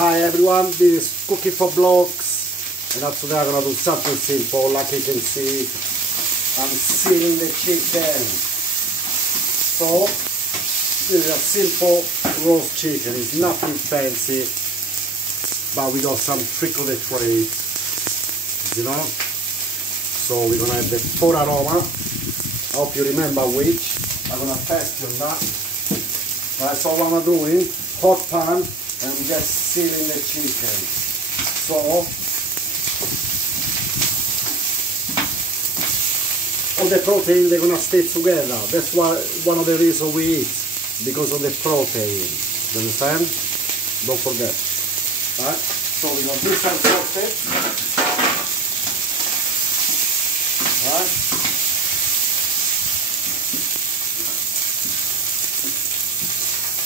Hi everyone, this is Cooking for Blokes, and today I'm gonna do something simple. Like you can see, I'm sealing the chicken. So this is a simple roast chicken. It's nothing fancy, but we got some trick of the trade, you know. So we're gonna have the four aroma. I hope you remember which. I'm gonna test you on that. That's all I'm doing. Hot pan. And just sealing the chicken. So all the protein, they're gonna stay together. That's why one of the reasons we eat, because of the protein. You understand? Don't forget. Right? So we're gonna do some sausage. Right?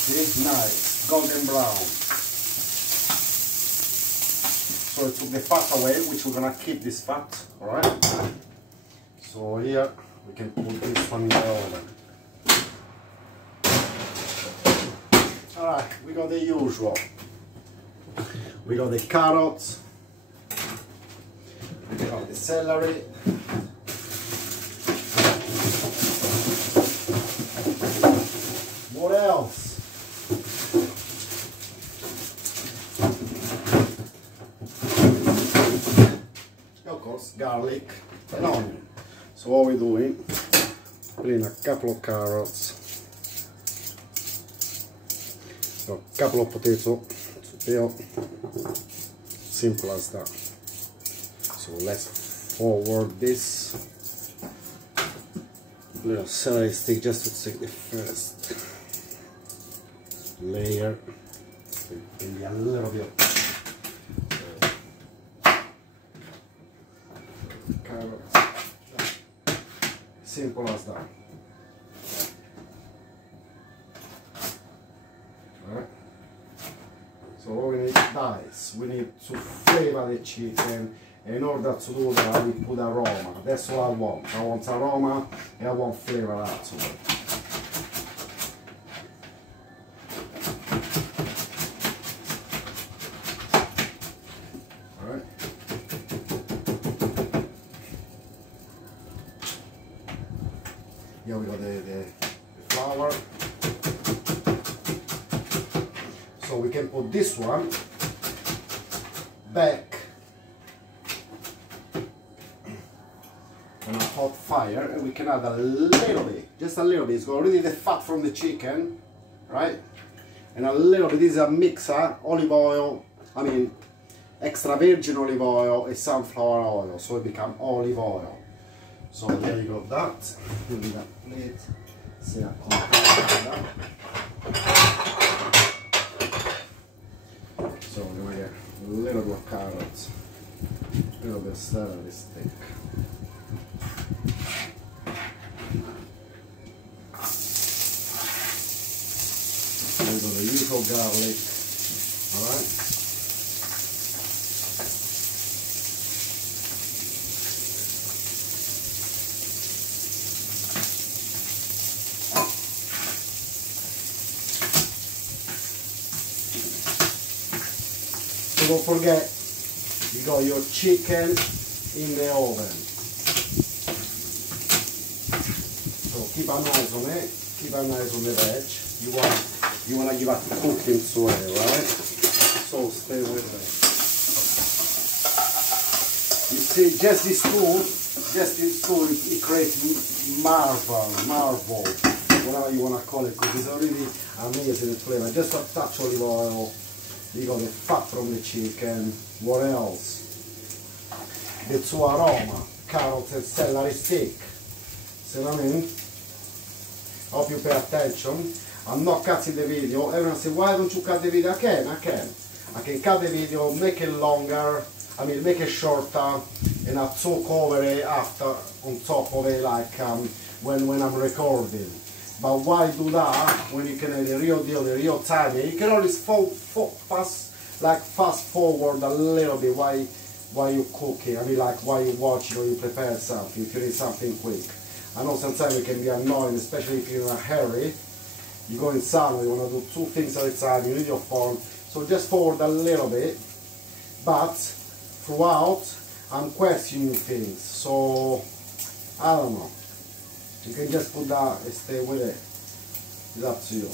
See? Nice. Golden brown. So I took the fat away, which we're gonna keep this fat, alright? So here we can put this one in the oven. Alright, we got the usual. We got the carrots, we got the celery, what else? Garlic and onion. So what we're doing, put in a couple of carrots, a couple of potatoes to peel. Simple as that. So let's forward this little celery stick just to take the first layer. Maybe a little bit of carrots. Simple as that. Alright. So what we need is we need to flavor the chicken. In order to do that, we put aroma. That's what I want. I want aroma and I want flavor out to it. Here we got the flour. So we can put this one back on a hot fire, and we can add a little bit, just a little bit. It's already the fat from the chicken, right? And a little bit, this is a mixer, olive oil, extra virgin olive oil and sunflower oil, so it becomes olive oil. So there you go, that will be that plate. See, I that. So we're gonna get a little bit of carrots, a little bit of celery stick. And the usual garlic, alright? Don't forget, you got your chicken in the oven. So keep an eye on it, keep an eye on the veg. You want to give it cooking sway, right? So stay with it. You see, just this tool, it creates marvel, whatever you want to call it, because it's already amazing flavor. Just a touch olive oil. You got the fat from the chicken. What else? The two aroma, carrots and celery stick. See what I mean? Hope you pay attention. I'm not cutting the video. Everyone says, why don't you cut the video? I can. I can cut the video, make it longer, make it shorter, and I talk over it after, on top of it, like when I'm recording. But why do that when you can have the real deal, the real timing? You can always fast forward a little bit while you cooking. While you watching or you prepare something, if you need something quick. I know sometimes it can be annoying, especially if you're in a hurry. You go in somewhere, you want to do two things at a time, you need your phone, So just forward a little bit, but throughout I'm questioning things, so I don't know. You can just put that and stay with it. It's up to you.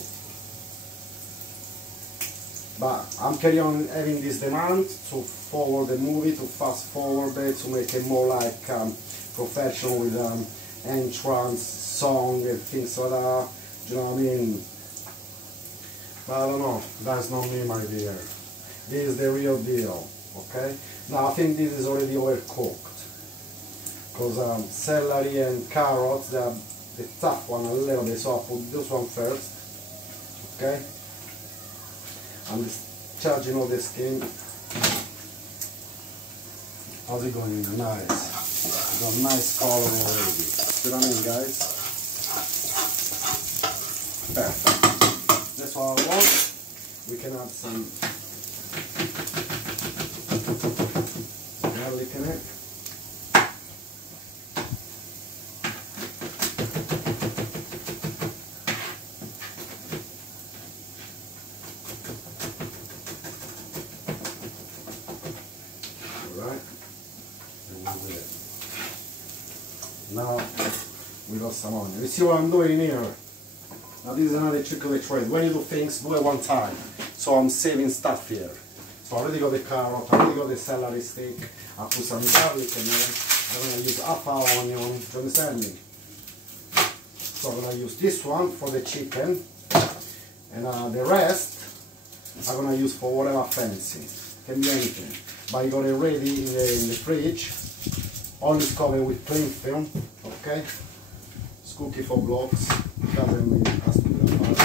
But I'm carrying on having this demand to forward the movie, to fast forward it, to make it more like professional with entrance, song and things like that. Do you know what I mean? But I don't know, that's not me, my dear. This is the real deal, okay? Now I think this is already overcooked. Because celery and carrots, they're the tough one a little bit, so I'll put this one first, okay? I'm just charging all the skin. How's it going? Nice. Got nice color already. See what I mean, guys? Perfect. That's what I want. We can add some garlic in it. Now we got some onion. You see what I'm doing here? Now this is another trick of the trade. When you do things, do it one time. So I'm saving stuff here. So I already got the carrot, I already got the celery stick. I put some garlic in there. I'm gonna use half an onion. Do you understand me? So I'm gonna use this one for the chicken, and the rest I'm gonna use for whatever fancy. Can be anything. But you got it ready in the fridge. Always covered with cling film, okay? It's cookie for blocks, doesn't mean it has to be that bad.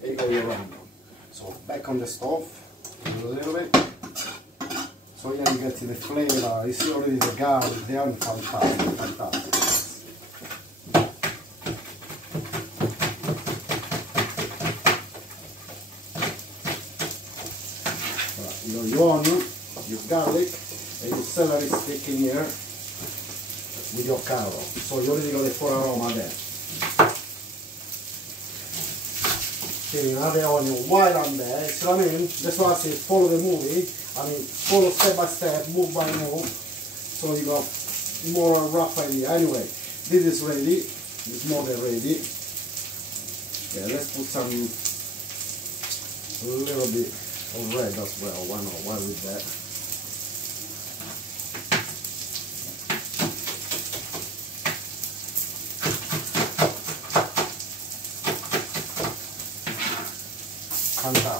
There you go, your random. So back on the stove, a little bit. So yeah, you get the flavor. You see already the garlic, they are fantastic, fantastic. You know, your onion, your garlic, and your celery stick in here with your carrot. So you already got the full aroma there. Getting another onion while I'm there. See what I mean? That's why I say follow the movie. I mean, follow step by step, move by move. So you got more rough idea. Anyway, this is ready. It's more than ready. Yeah, let's put some a little bit of red as well. Why not? Why with that? Fantastic.